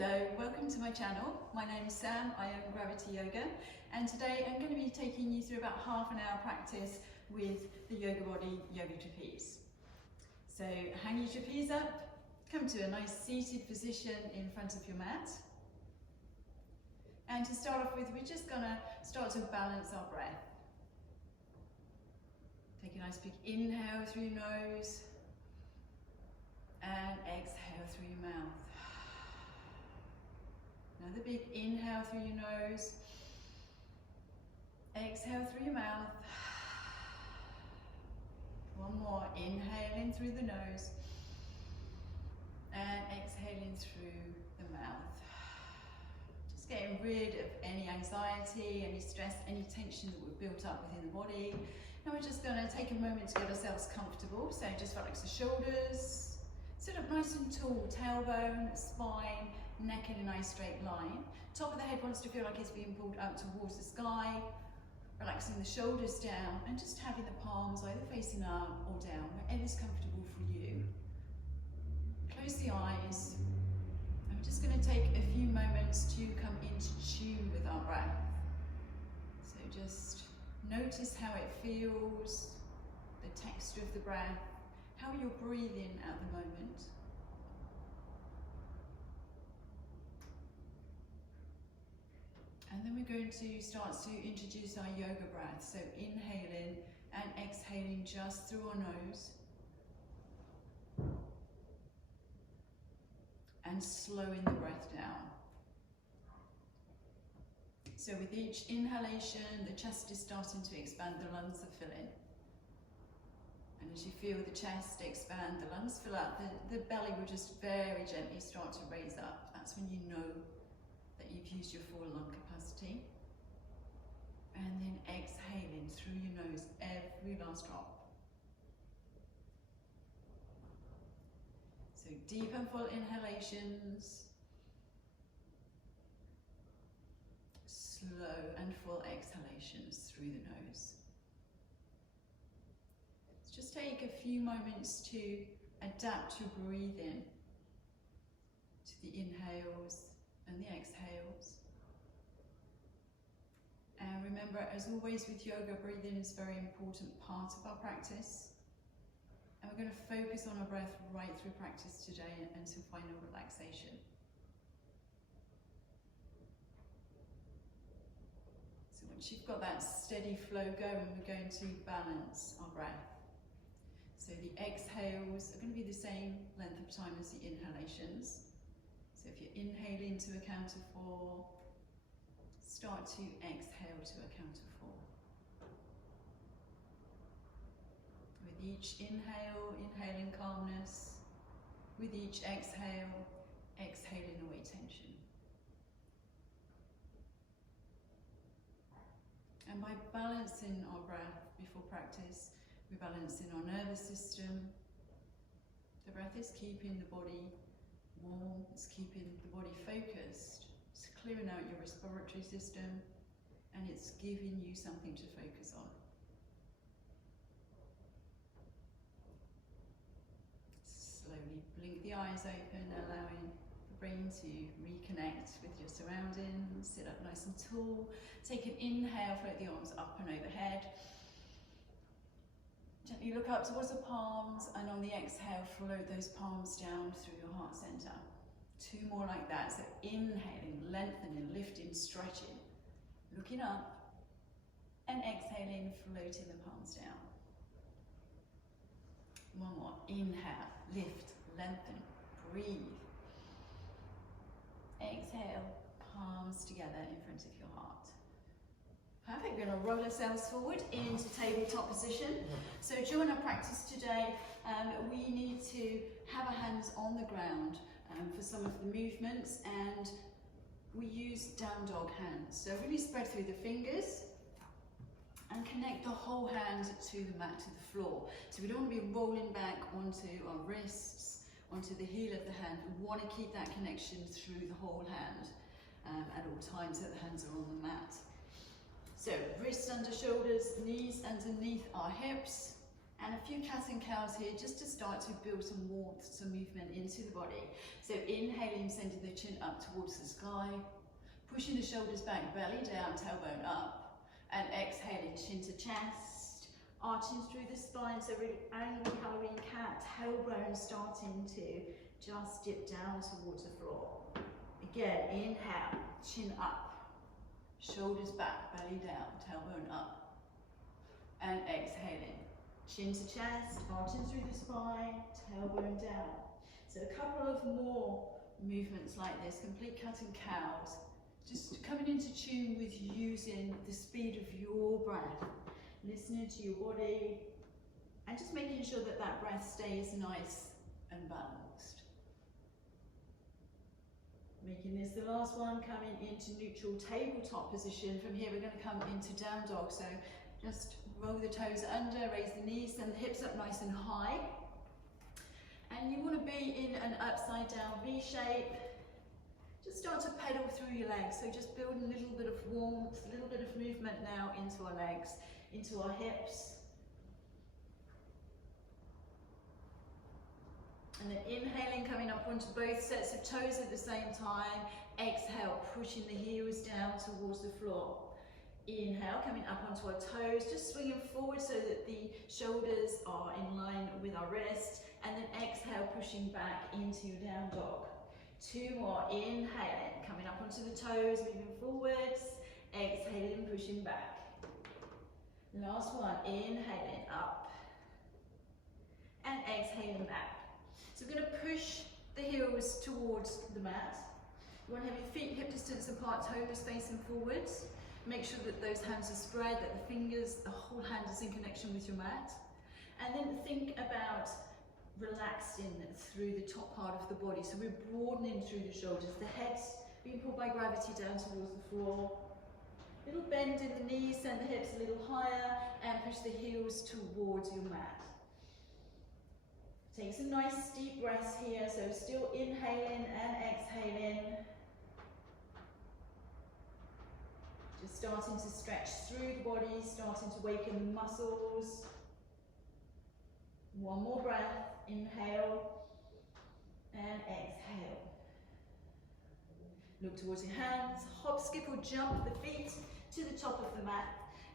Hello, welcome to my channel. My name is Sam, I own Gravity Yoga, and today I'm going to be taking you through about half an hour practice with the Yoga Body Yoga Trapeze. So hang your trapeze up, come to a nice seated position in front of your mat. And to start off with, we're just going to start to balance our breath. Take a nice big inhale through your nose and exhale through your mouth. Another big inhale through your nose, exhale through your mouth. One more, inhaling through the nose and exhaling through the mouth. Just getting rid of any anxiety, any stress, any tension that we've built up within the body. Now we're just going to take a moment to get ourselves comfortable. So just relax the shoulders, sit up nice and tall, tailbone, spine, neck in a nice straight line. Top of the head wants to feel like it's being pulled up towards the sky. Relaxing the shoulders down and just having the palms either facing up or down, wherever's comfortable for you. Close the eyes. I'm just going to take a few moments to come into tune with our breath. So just notice how it feels, the texture of the breath, how you're breathing at the moment. And then we're going to start to introduce our yoga breath. So inhaling and exhaling just through our nose. And slowing the breath down. So with each inhalation, the chest is starting to expand, the lungs are filling. And as you feel the chest expand, the lungs fill up, the belly will just very gently start to raise up. That's when you know that you've used your full lung capacity. And then exhaling through your nose, every last drop. So deep and full inhalations, slow and full exhalations through the nose. So just take a few moments to adapt your breathing to the inhales and the exhales. And remember, as always with yoga, breathing is a very important part of our practice. And we're going to focus on our breath right through practice today until final relaxation. So once you've got that steady flow going, we're going to balance our breath. So the exhales are going to be the same length of time as the inhalations. So if you're inhaling to a count of 4, start to exhale to a count of 4. With each inhale, inhaling calmness. With each exhale, exhaling away tension. And by balancing our breath before practice, we're balancing our nervous system. The breath is keeping the body warm, it's keeping the body focused, it's clearing out your respiratory system, and it's giving you something to focus on. Slowly blink the eyes open, allowing the brain to reconnect with your surroundings. Sit up nice and tall. Take an inhale, float the arms up and overhead. Gently look up towards the palms, and on the exhale, float those palms down through your heart center. 2 more like that. So inhaling, lengthening, lifting, stretching. Looking up, and exhaling, floating the palms down. 1 more. Inhale, lift, lengthen, breathe. Exhale, palms together in front of your heart. Perfect, we're going to roll ourselves forward into tabletop position. So during our practice today, we need to have our hands on the ground for some of the movements, and we use down dog hands. So really spread through the fingers and connect the whole hand to the mat, to the floor. So we don't want to be rolling back onto our wrists, onto the heel of the hand. We want to keep that connection through the whole hand at all times, so the hands are on the mat. So wrists under shoulders, knees underneath our hips, And a few cat and cows here just to start to build some warmth, some movement into the body. So inhaling, sending the chin up towards the sky, pushing the shoulders back, belly down, tailbone up, and exhaling, chin to chest, arching through the spine. So really angry Halloween cat, tailbone starting to just dip down towards the floor. Again, inhale, chin up, shoulders back, belly down, tailbone up, and exhaling. Chin to chest, arching through the spine, tailbone down. So a couple of more movements like this, complete cat and cows. Just coming into tune with using the speed of your breath, listening to your body, and just making sure that that breath stays nice and balanced. Making this the last one, coming into neutral tabletop position. From here we're going to come into down dog, so just roll the toes under, raise the knees, send the hips up nice and high. And you want to be in an upside down V shape. Just start to pedal through your legs, so just build a little bit of warmth, a little bit of movement now into our legs, into our hips. And then inhaling, coming up onto both sets of toes at the same time. Exhale, pushing the heels down towards the floor. Inhale, coming up onto our toes, just swinging forward so that the shoulders are in line with our wrists. And then exhale, pushing back into your down dog. Two more, inhaling, coming up onto the toes, moving forwards. Exhaling, pushing back. Last one, inhaling up. And exhaling back. So we're going to push the heels towards the mat. You want to have your feet hip distance apart, toes facing forwards. Make sure that those hands are spread, that the fingers, the whole hand is in connection with your mat. And then think about relaxing through the top part of the body. So we're broadening through the shoulders, the head's being pulled by gravity down towards the floor. Little bend in the knees, send the hips a little higher, and push the heels towards your mat. Take some nice deep breaths here, so still inhaling and exhaling. Just starting to stretch through the body, starting to waken the muscles. One more breath, inhale and exhale. Look towards your hands, hop, skip or jump the feet to the top of the mat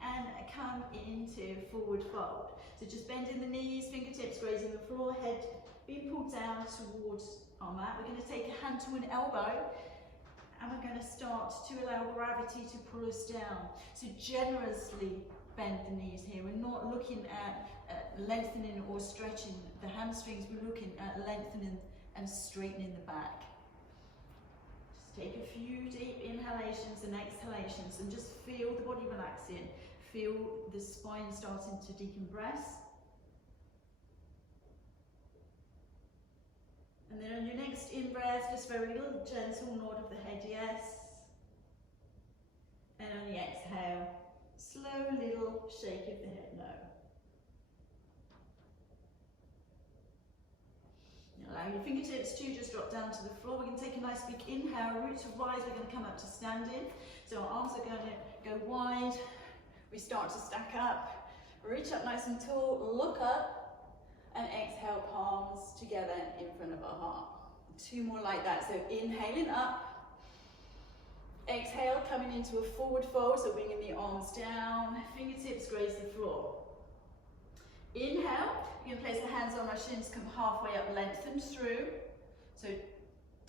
and come into forward fold. So just bending the knees, fingertips grazing the floor, head being pulled down towards our mat. We're going to take a hand to an elbow and we're going to start to allow gravity to pull us down. So generously bend the knees here. We're not looking at lengthening or stretching the hamstrings, we're looking at lengthening and straightening the back. Just take a few deep inhalations and exhalations and just feel the body relaxing. Feel the spine starting to decompress. And then on your next in-breath, just very little gentle nod of the head, yes. And on the exhale, slow little shake of the head, no. Allow your fingertips to just drop down to the floor. We're going to take a nice big inhale, root to rise. We're going to come up to standing. So our arms are going to go wide. We start to stack up. Reach up nice and tall, look up, and exhale, palms together in front of our heart. Two more like that. So inhaling up. Exhale, coming into a forward fold, so bringing the arms down. Fingertips graze the floor. Inhale, you can place the hands on our shins, come halfway up, lengthen through. So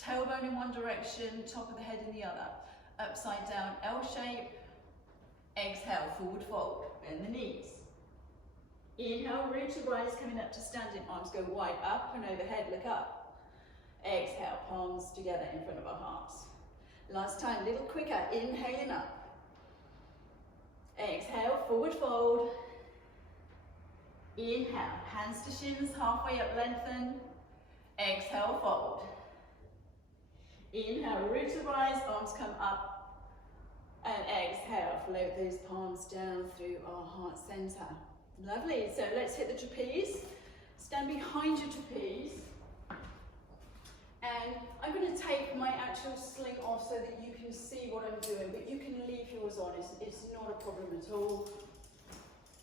tailbone in one direction, top of the head in the other. Upside down, L shape. Exhale, forward fold, bend the knees. Inhale, root to rise, coming up to standing, arms go wide, up and overhead, look up. Exhale, palms together in front of our hearts. Last time, a little quicker, inhaling up. Exhale, forward fold. Inhale, hands to shins, halfway up, lengthen. Exhale, fold. Inhale, root to rise, arms come up. And exhale, float those palms down through our heart center. Lovely, so let's hit the trapeze. Stand behind your trapeze. And I'm going to take my actual sling off so that you can see what I'm doing, but you can leave yours on, it's not a problem at all.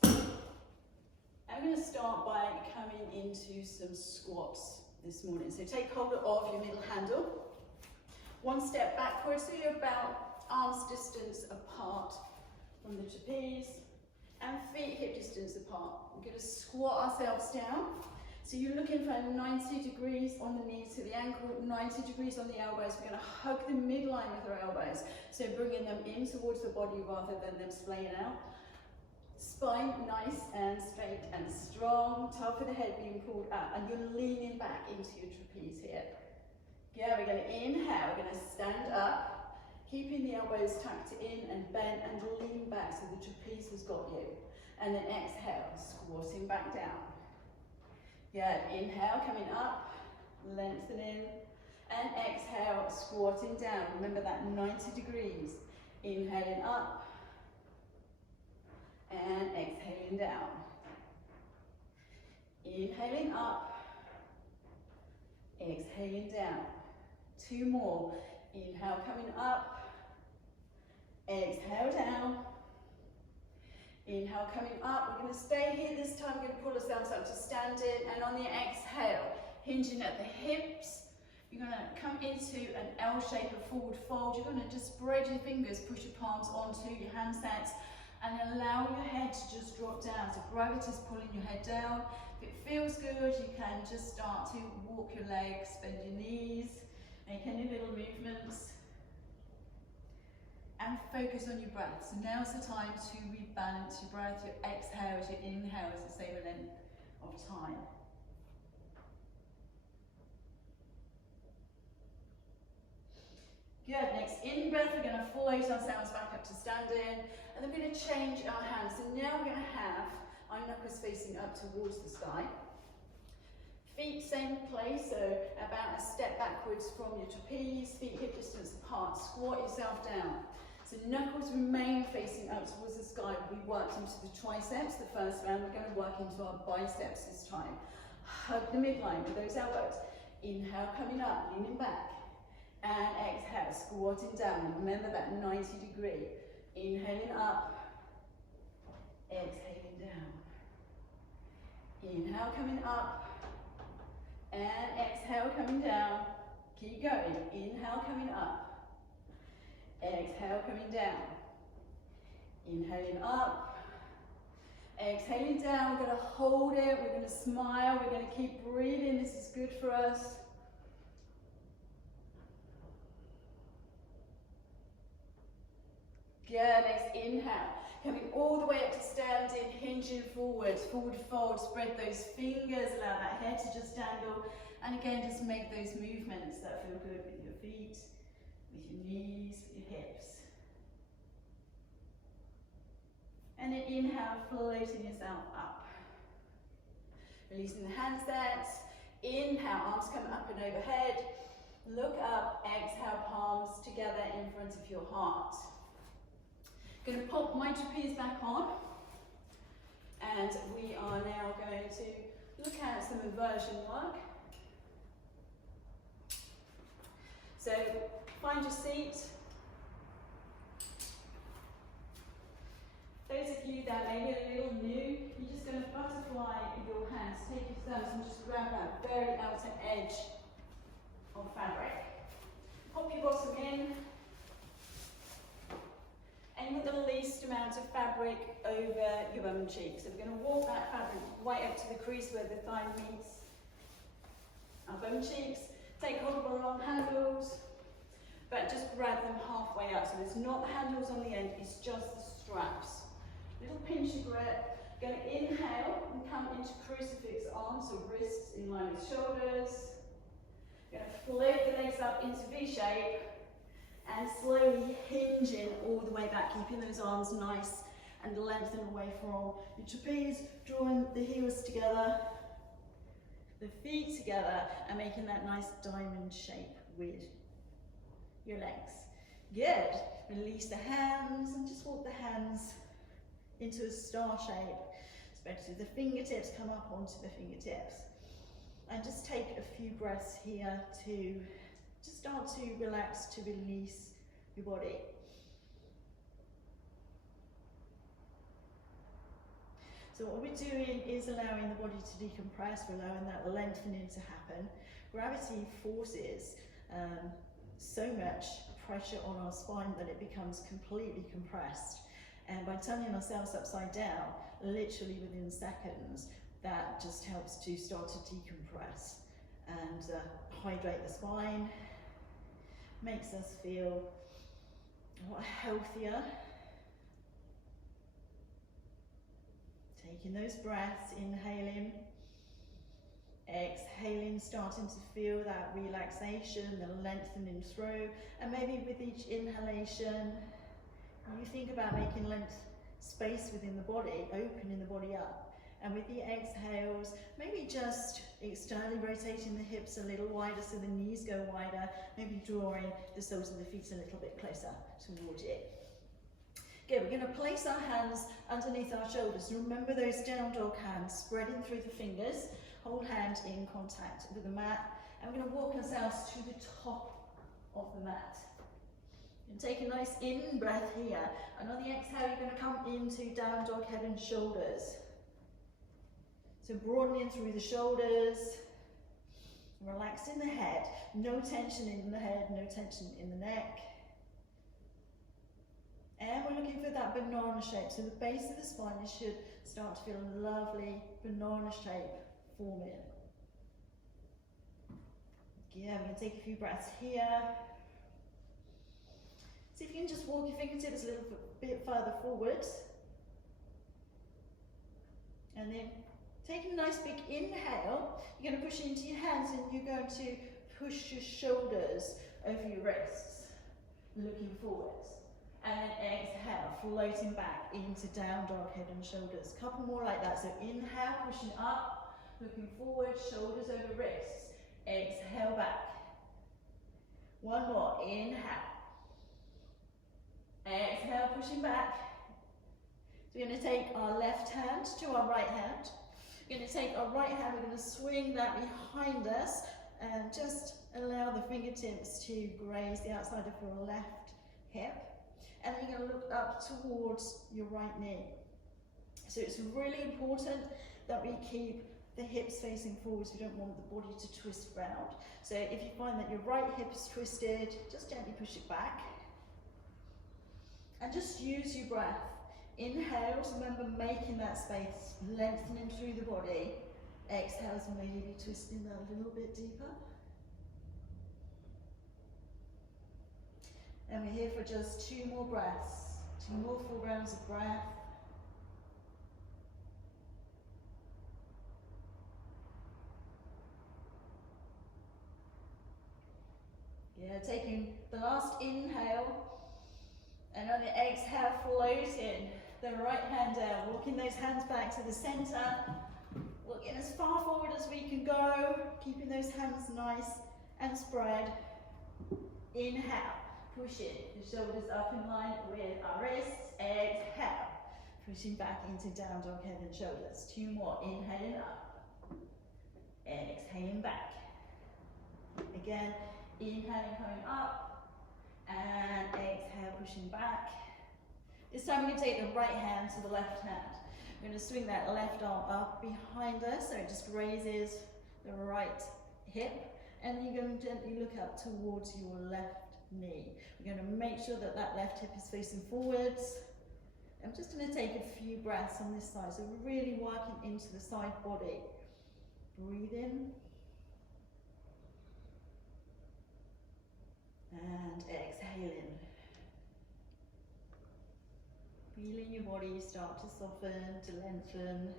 I'm going going to start by coming into some squats this morning. So take hold of your middle handle. One step backwards, so you're about arms distance apart from the trapeze, and feet hip distance apart. We're going to squat ourselves down. So you're looking for 90 degrees on the knees to the ankle, 90 degrees on the elbows. We're going to hug the midline with our elbows. So bringing them in towards the body rather than them splaying out. Spine nice and straight and strong. Top of the head being pulled up, and you're leaning back into your trapeze here. Yeah, we're going to inhale. We're going to stand up, keeping the elbows tucked in and bent, and lean back so the trapeze has got you. And then exhale, squatting back down. Yeah, inhale, coming up, lengthening, and exhale, squatting down. Remember that 90 degrees. Inhaling up, and exhaling down. Inhaling up, exhaling down. Two more. Inhale, coming up, exhale down. Inhale, coming up. We're going to stay here this time. We're going to pull ourselves up to standing, and on the exhale, hinging at the hips, you're going to come into an L shape of forward fold. You're going to just spread your fingers, push your palms onto your hand sets, and allow your head to just drop down. So gravity's pulling your head down. If it feels good, you can just start to walk your legs, bend your knees, make any little movements. And focus on your breath. So now's the time to rebalance your breath. Your exhales, your inhales, the same length of time. Good, next in breath, we're going to float ourselves back up to standing, and then we're going to change our hands. So now we're going to have our knuckles facing up towards the sky. Feet same place, so about a step backwards from your trapeze, feet hip distance apart, squat yourself down. So knuckles remain facing up towards the sky. We worked into the triceps the first round. We're going to work into our biceps this time. Hug the midline with those elbows. Inhale, coming up, leaning back. And exhale, squatting down. Remember that 90 degree. Inhaling up. Exhaling down. Inhale, coming up. And exhale, coming down. Keep going. Inhale, coming up. Exhale, coming down. Inhaling up. Exhaling down. We're going to hold it. We're going to smile. We're going to keep breathing. This is good for us. Good. Next inhale. Coming all the way up to standing, hinging forward. Forward fold. Spread those fingers. Allow that head to just dangle. And again, just make those movements that feel good with your feet, with your knees, with your hips. And then inhale, floating yourself up. Releasing the hand sets. Inhale, arms come up and overhead. Look up, exhale, palms together in front of your heart. Going to pop my trapeze back on. And we are now going to look at some inversion work. So find your seat. Those of you that may be a little new, you're just going to butterfly your hands. Take your thumbs and just grab that very outer edge of fabric. Pop your bottom in. And you want the least amount of fabric over your bum cheeks. So we're going to walk that fabric right up to the crease where the thigh meets our bum cheeks. Take hold of our arm handles, but just grab them halfway up. So it's not the handles on the end, it's just the straps. Little pinch of grip. Going to inhale and come into crucifix arms, so wrists in line with shoulders. Going to float the legs up into V shape and slowly hinging all the way back, keeping those arms nice and lengthened away from your trapeze, drawing the heels together, the feet together, and making that nice diamond shape with your legs. Good. Release the hands and just walk the hands into a star shape. Spread to the fingertips, come up onto the fingertips. And just take a few breaths here to just start to relax, to release your body. So what we're doing is allowing the body to decompress, we're allowing that lengthening to happen. Gravity forces so much pressure on our spine that it becomes completely compressed. And by turning ourselves upside down, literally within seconds, that just helps to start to decompress and hydrate the spine, makes us feel a lot healthier. Taking those breaths, inhaling, exhaling, starting to feel that relaxation, the lengthening through, and maybe with each inhalation, you think about making length space within the body, opening the body up. And with the exhales, maybe just externally rotating the hips a little wider so the knees go wider, maybe drawing the soles of the feet a little bit closer towards you. Okay, we're going to place our hands underneath our shoulders. Remember those down dog hands spreading through the fingers, hold hand in contact with the mat, and we're going to walk ourselves to the top of the mat. And take a nice in breath here, and on the exhale you're going to come into down dog, head and shoulders. So broadening through the shoulders, relaxing the head, no tension in the head, no tension in the neck. And we're looking for that banana shape, so the base of the spine should start to feel a lovely banana shape forming. Yeah, we're going to take a few breaths here. See if you can just walk your fingertips a little bit further forwards. And then taking a nice big inhale, you're going to push into your hands and you're going to push your shoulders over your wrists, looking forwards. And then exhale, floating back into down dog, head and shoulders. Couple more like that. So inhale, pushing up, looking forward, shoulders over wrists. Exhale back. One more, inhale. Exhale, pushing back. So we're going to take our left hand to our right hand. We're going to take our right hand, we're going to swing that behind us and just allow the fingertips to graze the outside of your left hip. And then you're going to look up towards your right knee. So it's really important that we keep the hips facing forwards. We don't want the body to twist round. So if you find that your right hip is twisted, just gently push it back. And just use your breath. Inhales, remember making that space, lengthening through the body. Exhales, maybe twisting that a little bit deeper. And we're here for just 2 more breaths, 2 more full rounds of breath. Yeah, taking the last inhale, and on the exhale, floating the right hand down, walking those hands back to the center, looking as far forward as we can go, keeping those hands nice and spread. Inhale, push it, the shoulders up in line with our wrists. Exhale, pushing back into down dog, head and shoulders. 2 more, inhaling up, exhaling back. Again, inhaling, coming up, and exhale, pushing back. This time we're going to take the right hand to the left hand. We're going to swing that left arm up behind us so it just raises the right hip, and you're going to gently look up towards your left knee. We're going to make sure that that left hip is facing forwards. I'm just going to take a few breaths on this side, so we're really working into the side body. Breathe in. And exhaling. Feeling your body start to soften, to lengthen.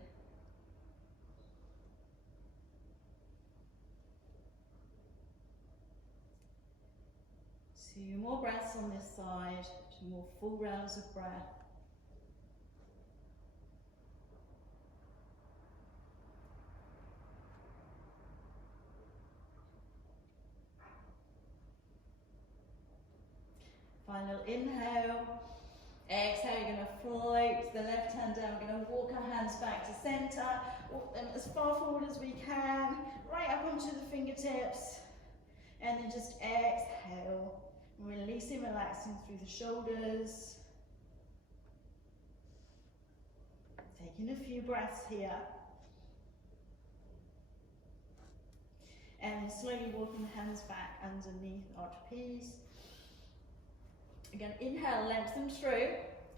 Two more breaths on this side, 2 more full rounds of breath. Final inhale. Exhale, you're going to float the left hand down. We're going to walk our hands back to center, walk them as far forward as we can, right up onto the fingertips, and then just exhale, releasing, relaxing through the shoulders. Taking a few breaths here. And then slowly walking the hands back underneath our trapeze. Again, inhale, lengthen through,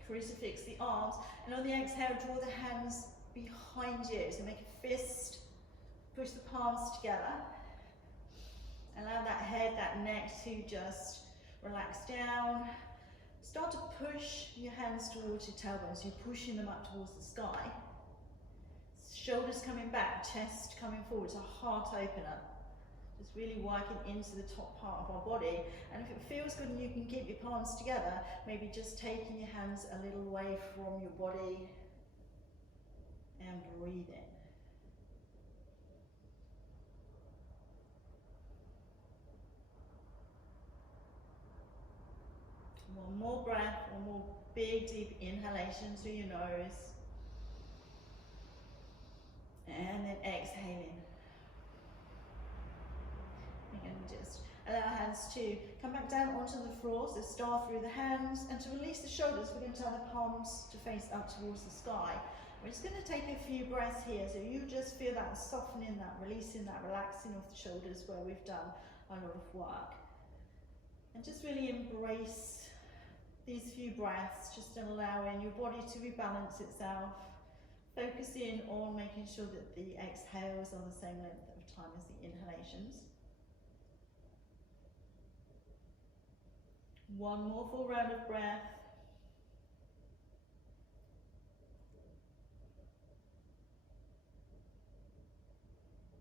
crucifix the arms, and on the exhale, draw the hands behind you. So make a fist, push the palms together. Allow that head, that neck to just relax down. Start to push your hands towards your tailbones. You're pushing them up towards the sky. Shoulders coming back, chest coming forward. It's a heart opener. Just really working into the top part of our body. And if it feels good and you can keep your palms together, maybe just taking your hands a little away from your body and breathe in. One more breath, one more big deep inhalation through your nose. And then exhaling. We're going to just allow our hands to come back down onto the floor, so start through the hands, and to release the shoulders, we're going to allow the palms to face up towards the sky. We're just going to take a few breaths here, so you just feel that softening, that releasing, that relaxing of the shoulders where we've done a lot of work. And just really embrace these few breaths, just allowing your body to rebalance itself, focusing on making sure that the exhales are the same length of time as the inhalations. One more full round of breath.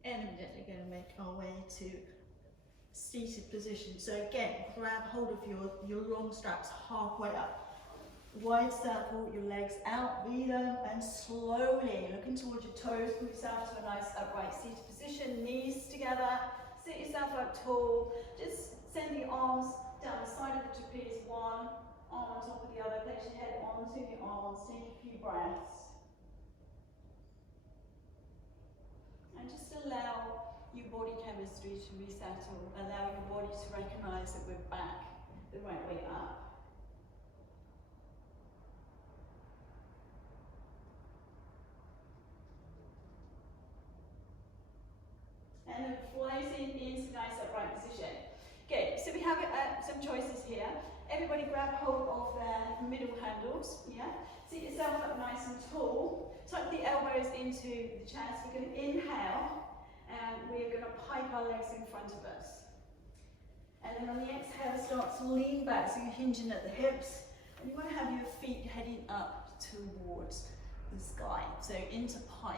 And then we're gently going to make our way to seated position. So again, grab hold of your long straps halfway up. Wide circle, your legs out, breathe them, and slowly looking towards your toes, put yourself to a nice upright seated position, knees together, sit yourself up tall, just send the arms down the side of the trapeze, one arm on top of the other, place your head onto the arms, take a few breaths. And just allow your body chemistry to resettle, allow your body to recognise that we're back the right way up. And then floating into nice upright position. Okay, so we have some choices here. Everybody grab hold of their middle handles, yeah? Sit yourself up nice and tall. Tuck the elbows into the chest. We're going to inhale, and we're going to pipe our legs in front of us. And then on the exhale, start to lean back, so you're hinging at the hips. And you want to have your feet heading up towards the sky, so into pike.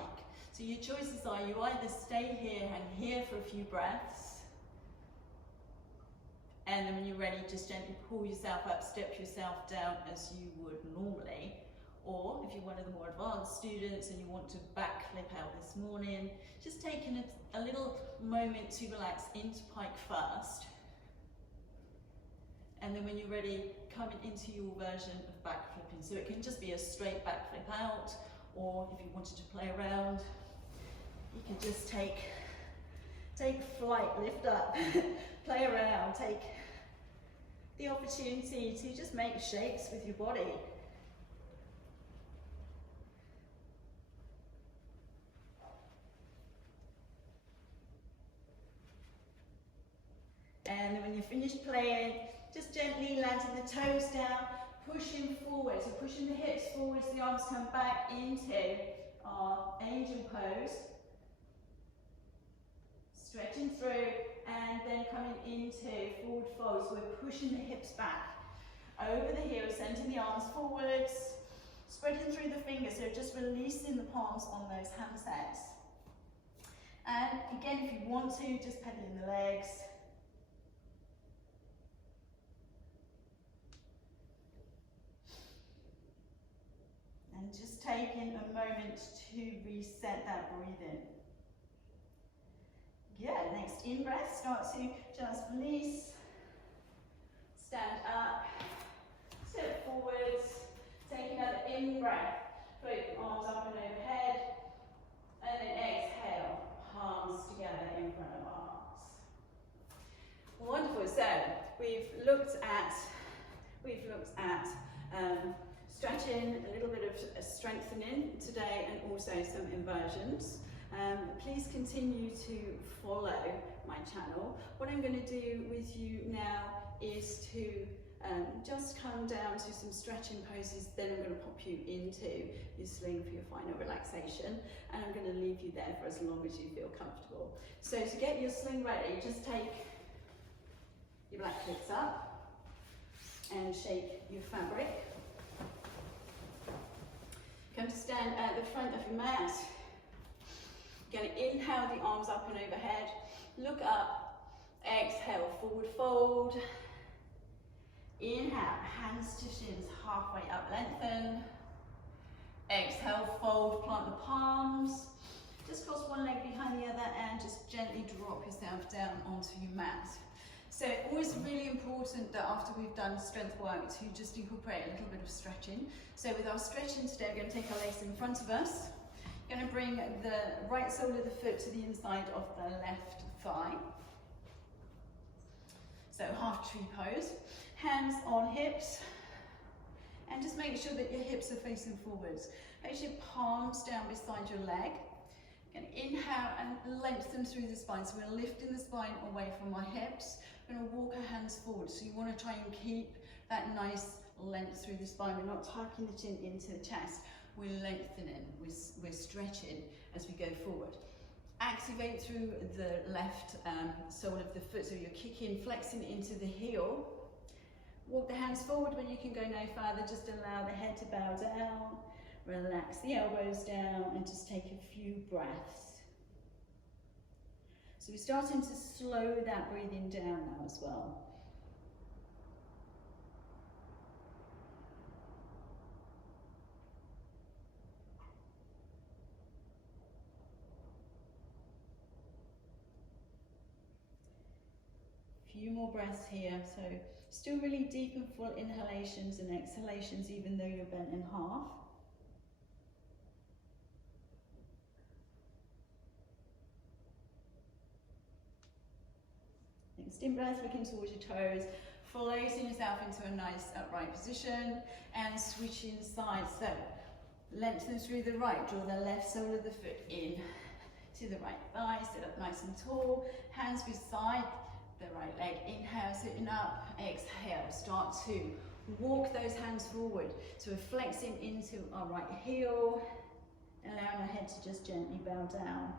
So your choices are, you either stay here and here for a few breaths, and then when you're ready, just gently pull yourself up, step yourself down as you would normally. Or if you're one of the more advanced students and you want to backflip out this morning, just taking a little moment to relax into pike first. And then when you're ready, coming into your version of backflipping. So it can just be a straight backflip out, or if you wanted to play around, you can just take flight, lift up, play around, take the opportunity to just make shapes with your body. And then when you're finished playing, just gently landing the toes down, pushing forward. So pushing the hips forward as the arms come back into our angel pose. Stretching through, and then coming into forward fold. So we're pushing the hips back over the heels, sending the arms forwards, spreading through the fingers, so just releasing the palms on those handsets. And again, if you want to, just pedaling the legs. And just taking a moment to reset that breathing. Yeah, next in-breath, start to just release, stand up, step forwards, take another in-breath, float arms up and overhead, and then exhale, palms together in front of arms. Wonderful, so we've looked at stretching, a little bit of strengthening today, and also some inversions. Please continue to follow my channel. What I'm going to do with you now is to just come down to some stretching poses, then I'm going to pop you into your sling for your final relaxation, and I'm going to leave you there for as long as you feel comfortable. So to get your sling ready, just take your black clips up and shake your fabric. Come to stand at the front of your mat. You're going to inhale the arms up and overhead, look up, exhale, forward fold. Inhale, hands to shins, halfway up, lengthen. Exhale, fold, plant the palms. Just cross one leg behind the other and just gently drop yourself down onto your mat. So always really important that after we've done strength work to just incorporate a little bit of stretching. So with our stretching today, we're going to take our legs in front of us. We're going to bring the right sole of the foot to the inside of the left thigh. So half tree pose. Hands on hips, and just make sure that your hips are facing forwards. Place your palms down beside your leg. You're going to inhale and lengthen through the spine. So we're lifting the spine away from our hips. We're going to walk our hands forward. So you want to try and keep that nice length through the spine. We're not tucking the chin into the chest. We're lengthening, we're stretching as we go forward. Activate through the left sole of the foot. So you're kicking, flexing into the heel. Walk the hands forward when you can go no further. Just allow the head to bow down. Relax the elbows down and just take a few breaths. So we're starting to slow that breathing down now as well. Few more breaths here. So still really deep and full inhalations and exhalations, even though you're bent in half. Next in breath, looking towards your toes, floating yourself into a nice upright position and switching sides. So lengthen through the right, draw the left sole of the foot in to the right thigh, sit up nice and tall, hands beside the right leg. Inhale, sitting up, exhale, start to walk those hands forward. So we're flexing into our right heel, allowing our head to just gently bow down.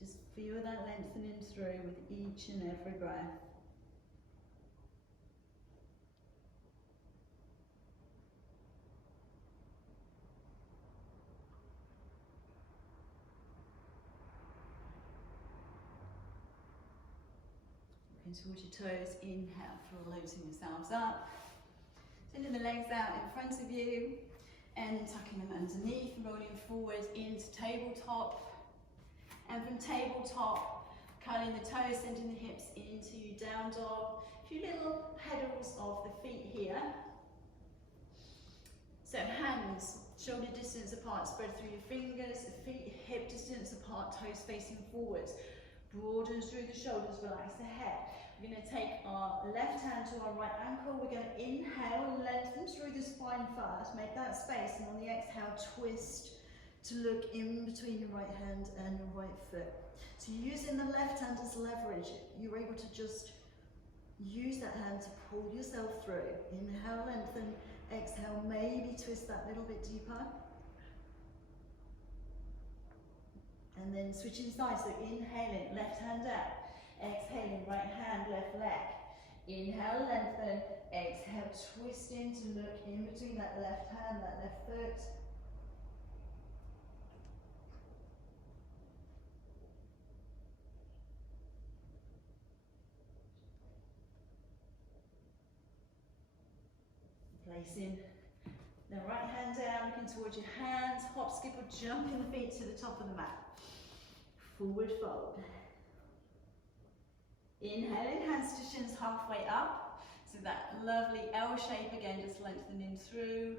Just feel that lengthening through with each and every breath. Looking towards your toes, inhale, floating yourselves up. Sending the legs out in front of you and tucking them underneath, rolling forward into tabletop. And from tabletop, curling the toes, sending the hips into down dog. A few little pedals of the feet here. So hands, shoulder distance apart, spread through your fingers, feet hip distance apart, toes facing forwards. Broaden through the shoulders, relax the head. We're going to take our left hand to our right ankle. We're going to inhale, lengthen through the spine first, make that space, and on the exhale, twist to look in between your right hand and your right foot. So using the left hand as leverage, you're able to just use that hand to pull yourself through. Inhale, lengthen, exhale, maybe twist that little bit deeper. And then switching sides, so inhaling, left hand out, exhaling, right hand, left leg. Inhale, lengthen, exhale, twisting to look in between that left hand, that left foot. Placing the right hand down, looking towards your hands, hop, skip or jumping the feet to the top of the mat. Forward fold. Inhaling, hands to shins halfway up. So So that lovely L shape again, just lengthening through.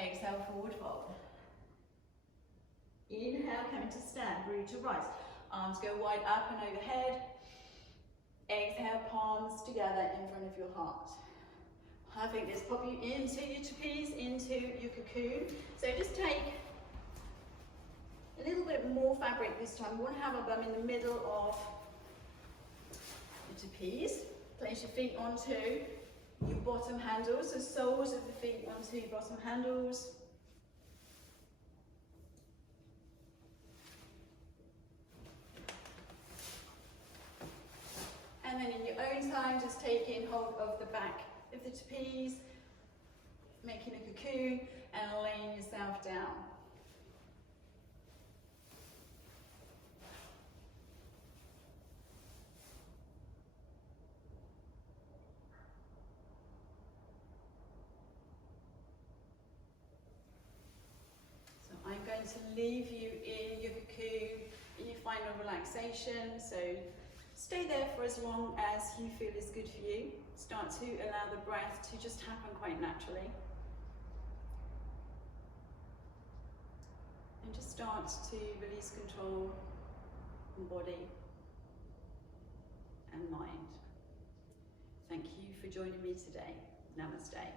Exhale, forward fold. Inhale, coming to stand, root to rise. Arms go wide up and overhead. Exhale, palms together in front of your heart. Perfect, let's pop you into your trapeze, into your cocoon. So just take a little bit more fabric this time. We want to have our bum in the middle of the trapeze. Place your feet onto your bottom handles, the soles of the feet onto your bottom handles. And then in your own time, just taking hold of the back of the trapeze, making a cocoon and laying yourself down. So I'm going to leave you in your cocoon, in your final relaxation. So stay there for as long as you feel is good for you. Start to allow the breath to just happen quite naturally. And just start to release control from body and mind. Thank you for joining me today. Namaste.